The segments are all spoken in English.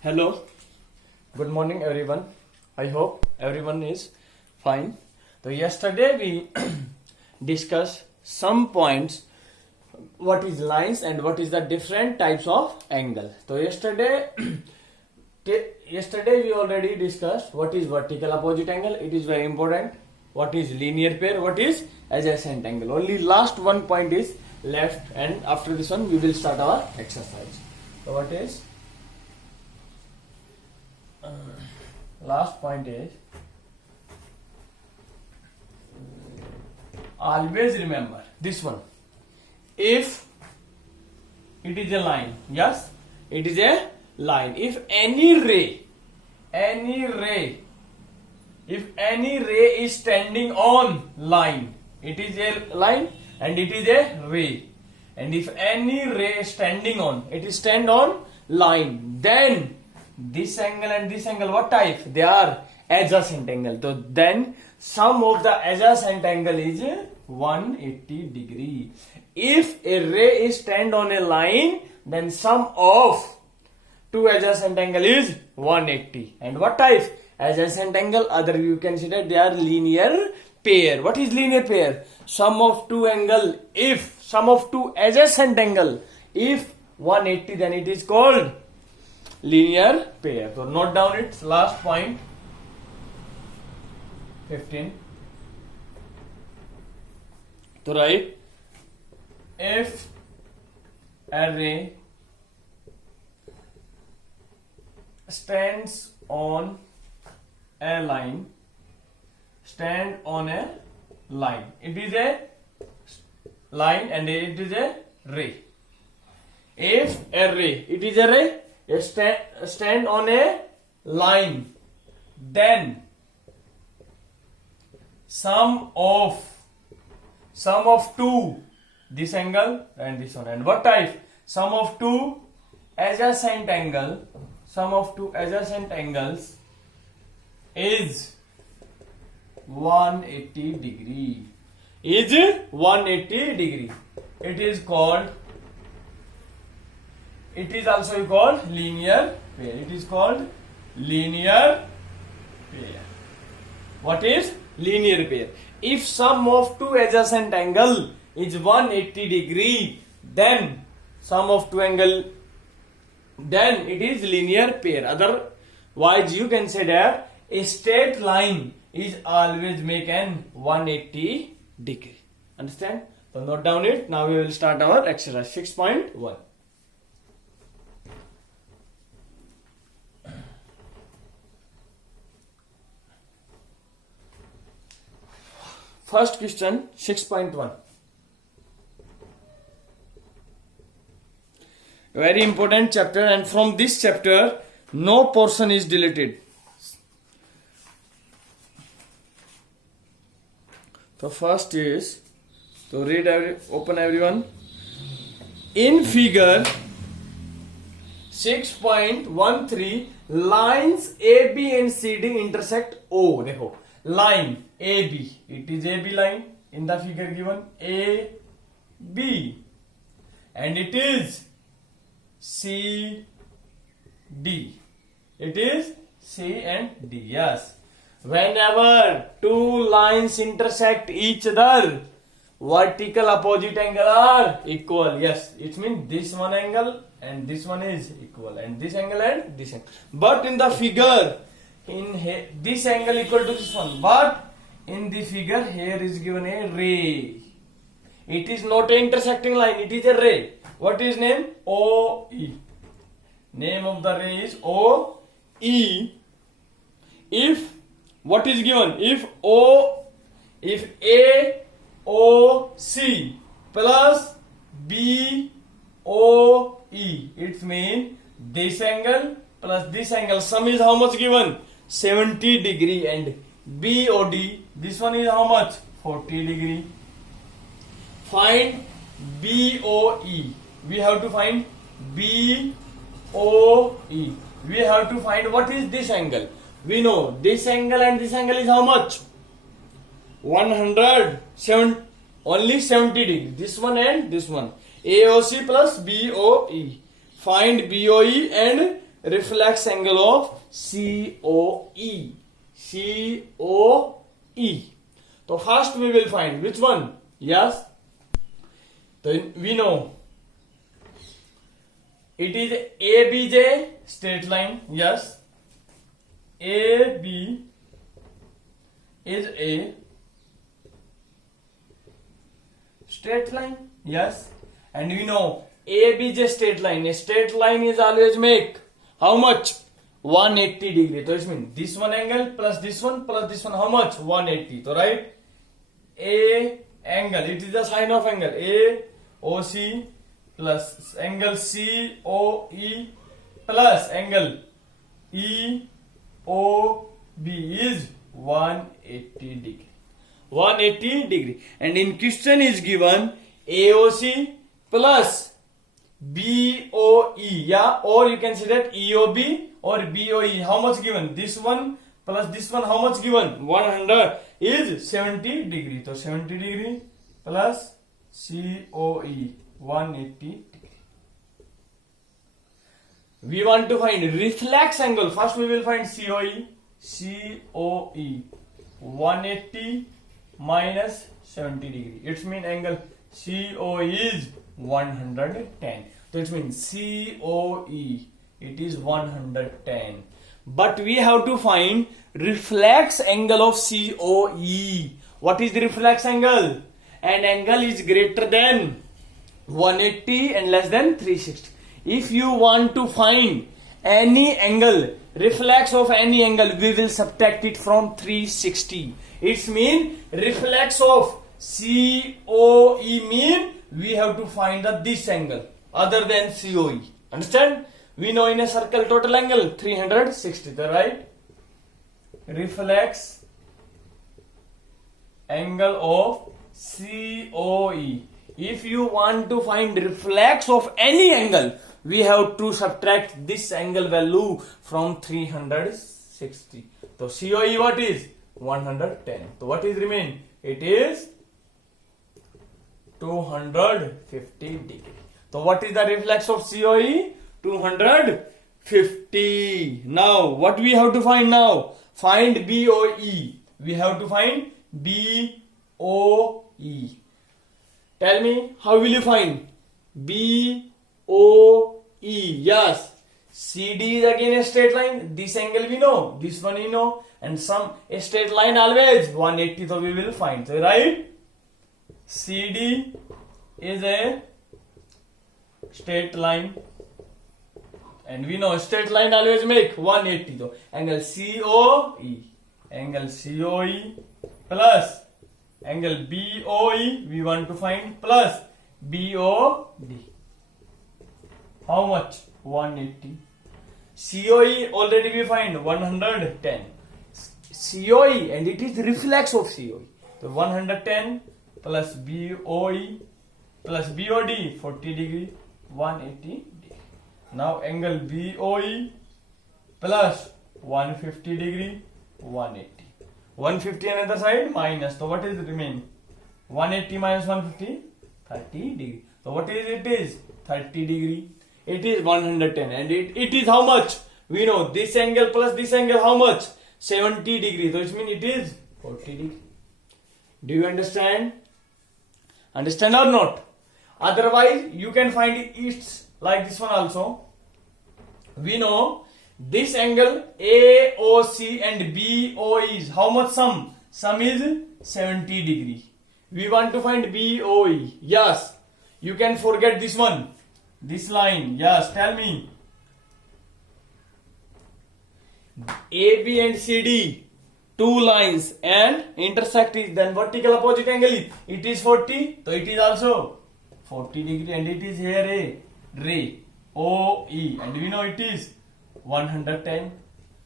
Hello, good morning everyone. I hope everyone is fine. So yesterday we discussed some points, what is lines and what is the different types of angle. So yesterday we already discussed what is vertical opposite angle. It is very important. What is linear pair, what is adjacent angle. Only last one point is left, and after this one we will start our exercise. So what is last point is, always remember this one. If it is a line, yes, it is a line. If any ray is standing on line, it is a line and it is a ray. And if any ray is standing on, it is stand on line, then this angle and this angle, what type? They are adjacent angle. So then sum of the adjacent angle is 180 degree. If a ray is stand on a line, then sum of two adjacent angle is 180. And what type? Adjacent angle, other you consider they are linear pair. What is linear pair? Sum of two angle, if sum of two adjacent angle, if 180, then it is called linear pair. So note down its last point 15. So write, if a ray stands on a line, it is a line and it is a ray. If a ray, it is a ray, stand on a line, then sum of two, this angle and this one. And what type? Sum of two adjacent angles is 180 degree. It is also called linear pair. It is called linear pair. What is linear pair? If sum of two adjacent angle is 180 degree, then sum of two angle, then it is linear pair. Otherwise you consider a straight line is always make an 180 degree. Understand? So note down it. Now we will start our exercise 6.1. First question 6.1. Very important chapter, and from this chapter no portion is deleted. So first is, so open everyone. In figure 6.13, lines AB and CD intersect O. देखो line AB, it is AB line in the figure given, AB, and it is CD. It is C and D. Yes. Whenever two lines intersect each other, vertical opposite angle are equal. Yes, it means this one angle and this one is equal, and this angle and this angle. But in the figure, this angle equal to this one, but in the figure here is given a ray. It is not an intersecting line, it is a ray. What is name? OE. Name of the ray is OE. If what is given? If AOC plus BOE, it means this angle plus this angle, sum is how much given? 70 degree, and BOD, this one is how much? 40 degree. Find BOE. We have to find BOE. We have to find what is this angle. We know this angle and this angle is how much? 107, only 70 degree. This one and this one. AOC plus BOE. Find BOE and reflex angle of COE. COE. So first we will find which one? Yes. So we know it is ABJ straight line. Yes. AB is a straight line. Yes. And we know ABJ straight line. A straight line is always make how much? 180 degree. So it means this one angle plus this one, how much? 180. So right? A angle, it is the sign of angle AOC plus angle COE plus angle EOB is 180 degree. 180 degree. And in question is given AOC plus BOE, yeah, or you can say that EOB or BOE. How much given? This one plus this one, how much given? 100 is 70 degree. So 70 degree plus COE 180 degree. We want to find reflex angle. First we will find COE. COE 180 minus 70 degree. It means angle COE is 110. So it means COE, it is 110. But we have to find reflex angle of COE. What is the reflex angle? An angle is greater than 180 and less than 360. If you want to find any angle, reflex of any angle, we will subtract it from 360. It means reflex of COE mean we have to find this angle other than COE. Understand? We know in a circle total angle 360, right? Reflex angle of COE. If you want to find reflex of any angle, we have to subtract this angle value from 360. So COE what is? 110. So what is remain? It is 250 degree. So what is the reflex of COE? 250. Now what we have to find now? Find BOE. We have to find BOE. Tell me, how will you find BOE? Yes. CD is again a straight line. This angle we know. This one we know. And a straight line always 180. So we will find. So right? CD is a straight line. And we know straight line always make 180. So angle COE. Angle COE plus angle BOE we want to find plus BOD. How much? 180. COE already we find 110. COE and it is reflex of COE. So 110 plus BOE plus BOD 40 degree 180 degree. Now angle BOE plus 150 degree 180. 150 another side minus. So what is remain? 180 minus 150 30 degree. So what is it is? 30 degree. It is 110 and it is how much? We know this angle plus this angle how much? 70 degree. So it means it is 40 degree. Do you understand? Understand or not? Otherwise you can find it like this one also. We know this angle AOC and BOE is how much sum? Sum is 70 degree. We want to find BOE. Yes. You can forget this one. This line. Yes. Tell me. AB and CD. Two lines and intersect is then vertical opposite angle is. It is 40. So it is also 40 degree and it is here a ray. OE. And we know it is 110.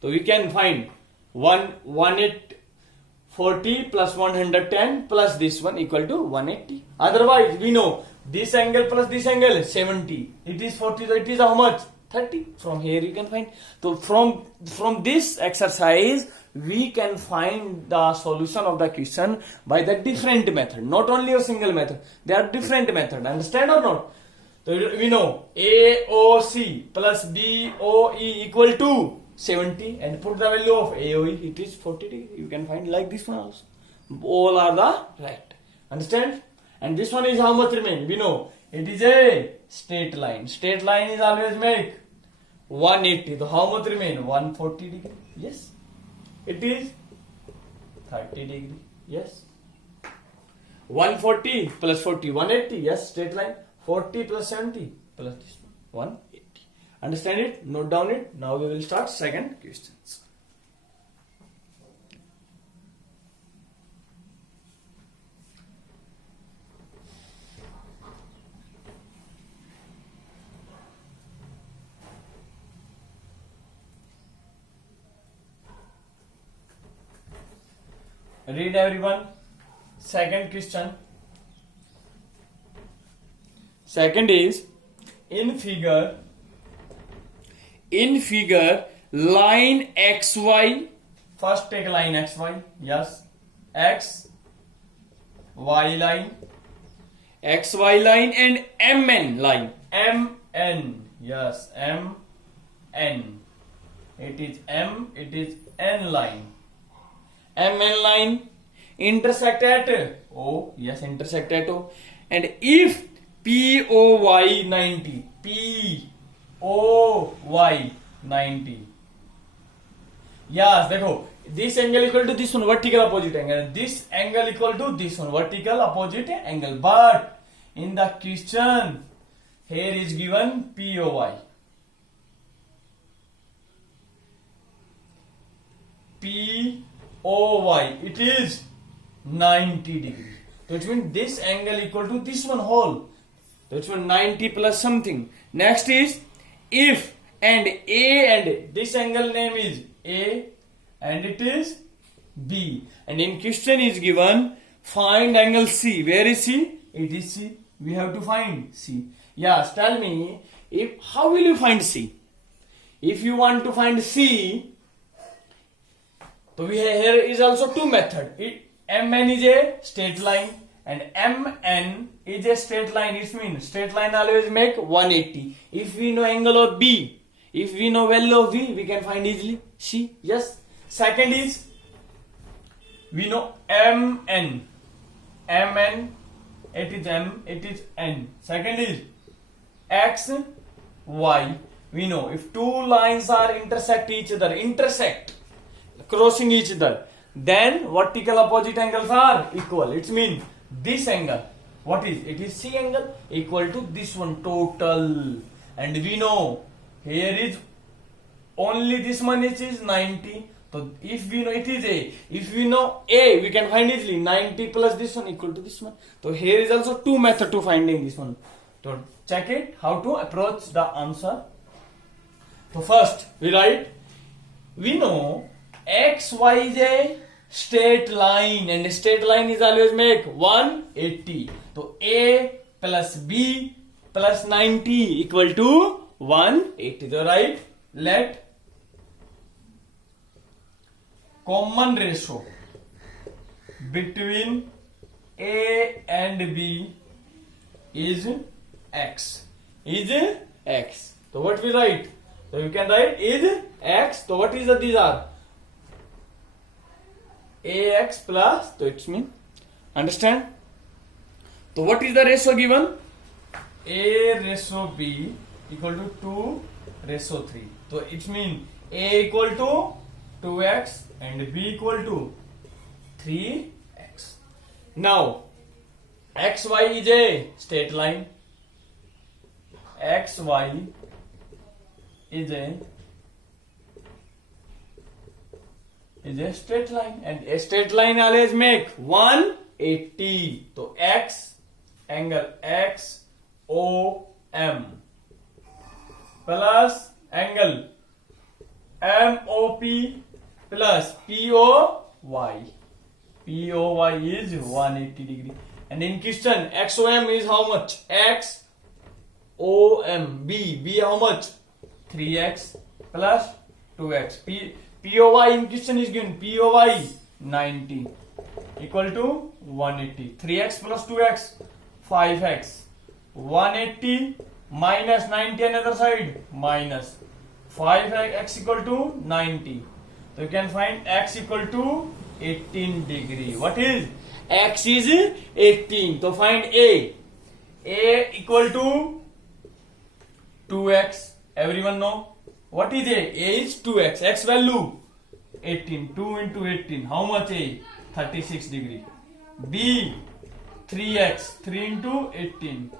So we can find 140 plus 110 plus this one equal to 180. Otherwise we know this angle plus this angle 70. It is 40. So it is how much? 30. From here you can find. So from this exercise we can find the solution of the question by the different method. Not only a single method. There are different methods. Understand or not? So we know AOC plus BOE equal to 70, and put the value of AOE, it is 40 degree. You can find like this one also. All are the right. Understand? And this one is how much remain? We know it is a straight line. Straight line is always make 180. So how much remain? 140 degree. Yes. It is 30 degree. Yes. 140 plus 40, 180. Yes, straight line. 40 plus 70 plus this one, 180. Understand it? Note down it. Now we will start second questions. Read everyone. Second question. Second is in figure line XY. First take line XY. Yes. X Y line, XY line and MN line. MN. Yes, MN. It is M, it is N line. MN line intersect at O. Yes, intersect at O. And if POY 90, POY 90. Yes, देखो, this angle equal to this one, vertical opposite angle. This angle equal to this one, vertical opposite angle. But in the question, here is given POY. POY, it is 90 degree. So it means this angle equal to this one whole. That's one 90 plus something. Next is if and A and this angle name is A and it is B. And in question is given find angle C. Where is C? It is C. We have to find C. Yes, tell me how will you find C? If you want to find C, so here is also two method. MN is a straight line and MN is a straight line. It means straight line always make 180. If we know angle of B, if we know value of V, we can find easily C. Yes. Second is we know MN. MN, it is M, it is N. Second is X, Y. We know if two lines are intersect each other, crossing each other, then vertical opposite angles are equal. It means this angle, what is it? Is C angle equal to this one total. And we know here is only this one is 90. So if we know it is A, if we know A, we can find easily 90 plus this one equal to this one. So here is also two method to finding this one. So check it how to approach the answer. So first we write, we know XY is a straight line and straight line is always make 180. So A plus B plus 90 equal to 180. So right, let common ratio between A and B is X. Is X. So what we write? So you can write is X. So what is the these are? AX plus, so it's mean, understand? So what is the ratio given? A ratio B equal to 2 ratio 3. So it means A equal to 2x and B equal to 3x. Now XY is a straight line. XY is a straight line and a straight line always make 180. So X angle XOM plus angle MOP plus POY. POY is 180 degree. And in question XOM is how much? XOM. B how much? 3x plus 2x. POY in question is given POY 90 equal to 180. 3x plus 2x 5x. 180 minus 90 another side, minus 5x equal to 90. So you can find x equal to 18 degree. What is x is 18. So find a equal to 2x. Everyone know what is a is 2x. X value 18. 2 into 18, how much a? 36 degree. B 3x, 3 into 18,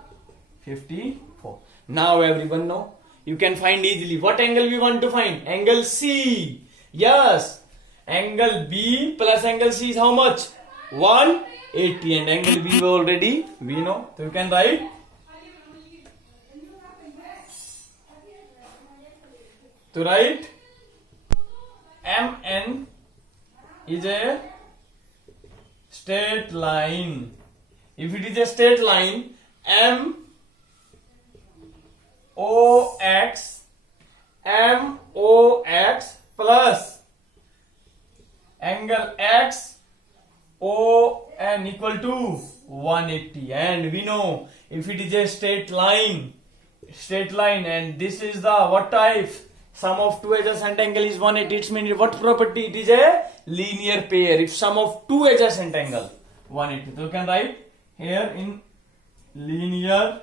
54. Now everyone know, you can find easily what angle we want to find. Angle C. Yes, angle B plus angle C is how much? 180. And angle B already we know, so you can write MN is a straight line. If it is a straight line, MOX plus angle XON equal to 180. And we know if it is a straight line and this is the what type? Sum of two adjacent angle is 180. It means what property? It is a linear pair. If sum of two adjacent angle 180, so you can write here in linear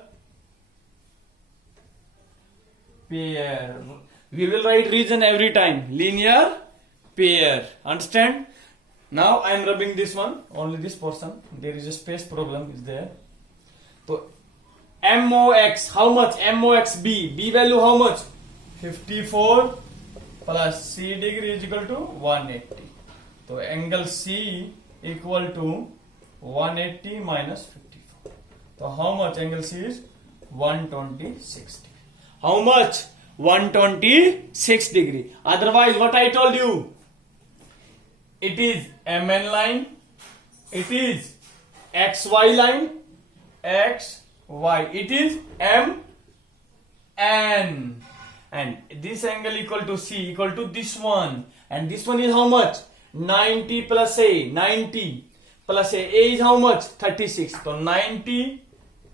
pair. We will write reason every time. Linear pair. Understand? Now I am rubbing this one, only this portion. There is a space problem is there. So MOX, how much? MOXB. B value how much? 54 plus C degree is equal to 180. So angle C equal to 180 minus 54. So how much angle C is? 126 degree. How much? 126 degree. Otherwise what I told you? It is MN line. It is XY line. XY. It is MN. And this angle equal to C equal to this one. And this one is how much? 90 plus A. 90 plus A. A is how much? 36. So 90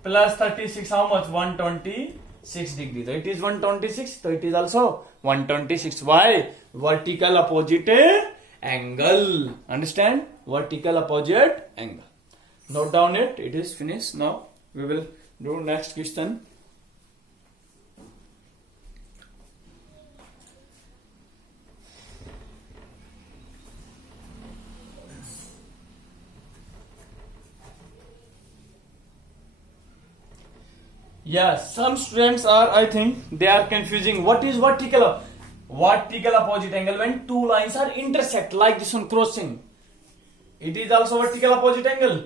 plus 36 how much? 126 degrees. So it is 126. So it is also 126. Why? Vertical opposite angle. Understand? Vertical opposite angle. Note down it. It is finished. Now we will do next question. Yes, some students are, I think, they are confusing. What is vertical? Vertical opposite angle when two lines are intersect, like this one crossing. It is also vertical opposite angle.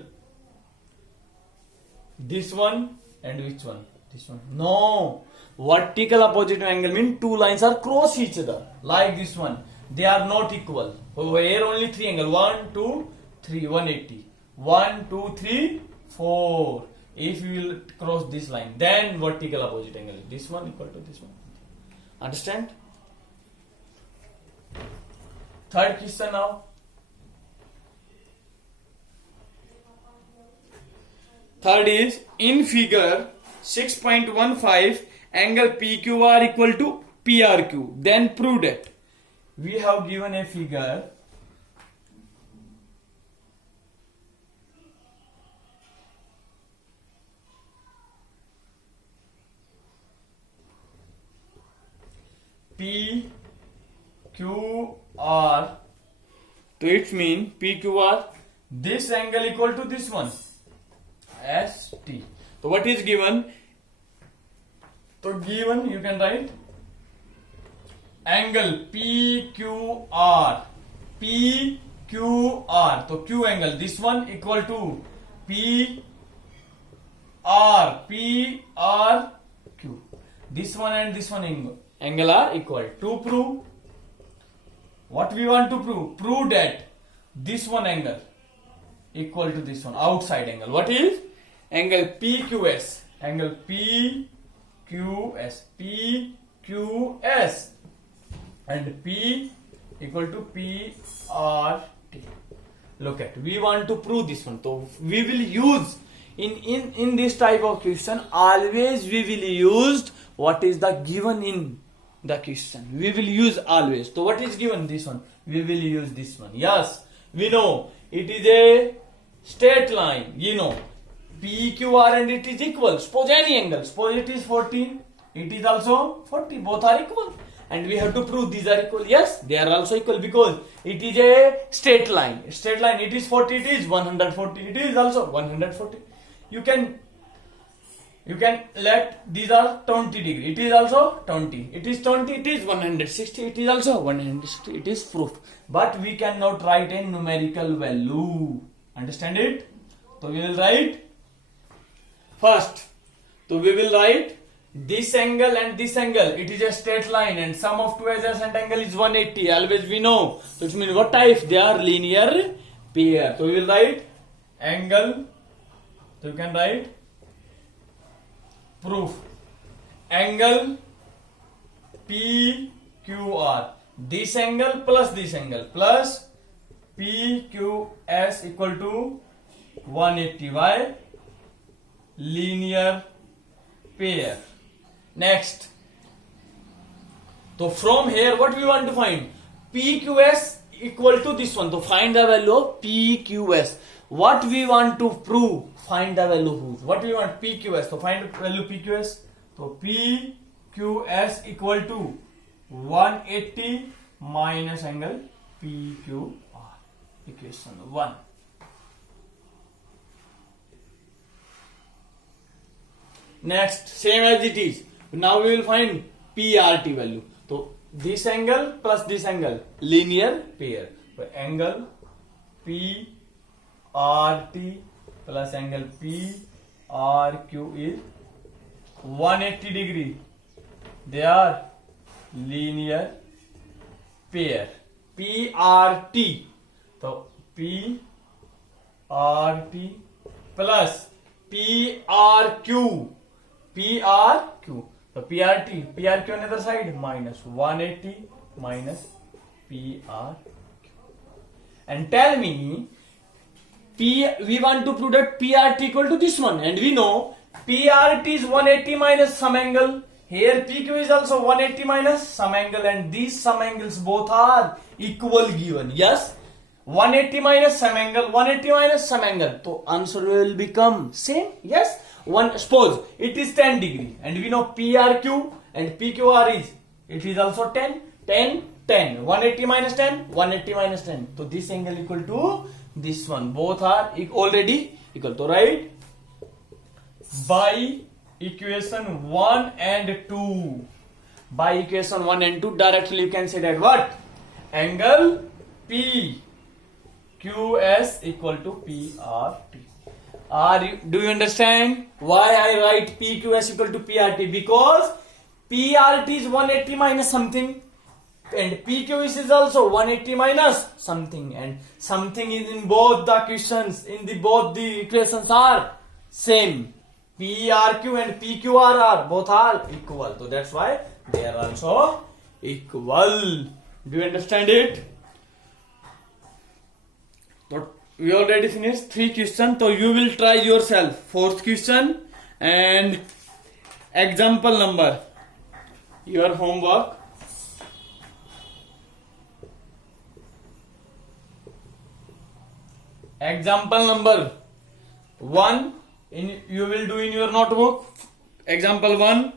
This one and which one? This one. No. Vertical opposite angle means two lines are cross each other, like this one. They are not equal. Over here only three angle. 1, 2, 3, 180. 1, 2, 3, 4. If you will cross this line, then vertical opposite angle. This one equal to this one. Understand? Third question now. Third is in figure 6.15 angle PQR equal to PRQ. Then prove that. We have given a figure. PQR. So it means PQR. This angle equal to this one. ST. So what is given? So given you can write angle PQR. PQR. So Q angle. This one equal to PR. PRQ. This one and this one angle are equal. To prove, what we want to prove? Prove that this one angle equal to this one outside angle. What is? Angle PQS. Angle PQS. PQS. And P equal to PRT. Look at, we want to prove this one. So we will use in this type of question, always we will use what is the given in the question. We will use always. So what is given? This one. We will use this one. Yes, we know it is a straight line. You know, PQR and it is equal. Suppose any angle. Suppose it is 40. It is also 40. Both are equal. And we have to prove these are equal. Yes, they are also equal because it is a straight line. Straight line. It is 40. It is 140. It is also 140. You can let these are 20 degree. It is also 20. It is 20. It is 160. It is also 160. It is proof. But we cannot write a numerical value. Understand it? So we will write first. So we will write this angle and this angle. It is a straight line and sum of two adjacent angle is 180. Always we know. So it means what type? They are linear pair. So we will write angle. So you can write proof. Angle PQR. This angle plus this angle plus PQS equal to 180. Why? Linear pair. Next. So from here what we want to find? PQS equal to this one. So find the value of PQS. What we want to prove? Find the value whose. What we want? PQS. So find the value PQS. So PQS equal to 180 minus angle PQR. Equation 1. Next, same as it is. Now we will find PRT value. So this angle plus this angle, linear pair. So angle PRT plus angle PRQ is 180 degree. They are linear pair. PRT. So PRT plus PRQ. PRQ. So PRQ on the other side minus 180 minus PRQ. And tell me, we want to prove that PRT equal to this one, and we know PRT is 180 minus some angle. Here PQ is also 180 minus some angle, and these some angles both are equal given. Yes, 180 minus some angle, 180 minus some angle. So answer will become same. Yes, suppose it is 10 degree, and we know PRQ and PQR is, it is also 10, 10, 10. 180 minus 10, 180 minus 10. So this angle equal to this one. Both are already equal. So right, by equation 1 and 2. By equation 1 and 2 directly you can say that what? Angle PQS equal to PRT. Do you understand why I write PQS equal to PRT? Because PRT is 180 minus something, and PQS is also 180 minus something, and something is in both the equations, both the equations are same. PRQ and PQR are both are equal, so that's why they are also equal. Do you understand it? So we already finished 3 questions, so you will try yourself. 4th question and example number, your homework. Example number 1 you will do in your notebook. Example 1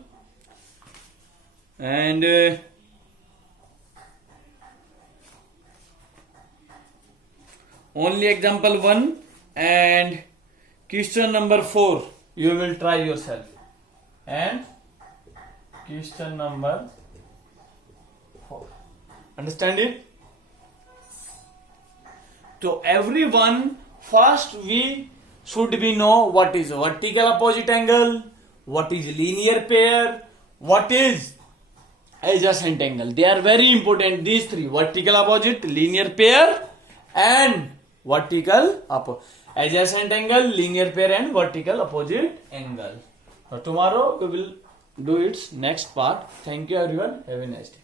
and only example 1 and question number 4 you will try yourself, and question number 4. Understand it? So everyone, first we should be know what is vertical opposite angle, what is linear pair, what is adjacent angle. They are very important, these 3: vertical opposite, linear pair and vertical adjacent angle, linear pair and vertical opposite angle. So tomorrow we will do its next part. Thank you everyone. Have a nice day.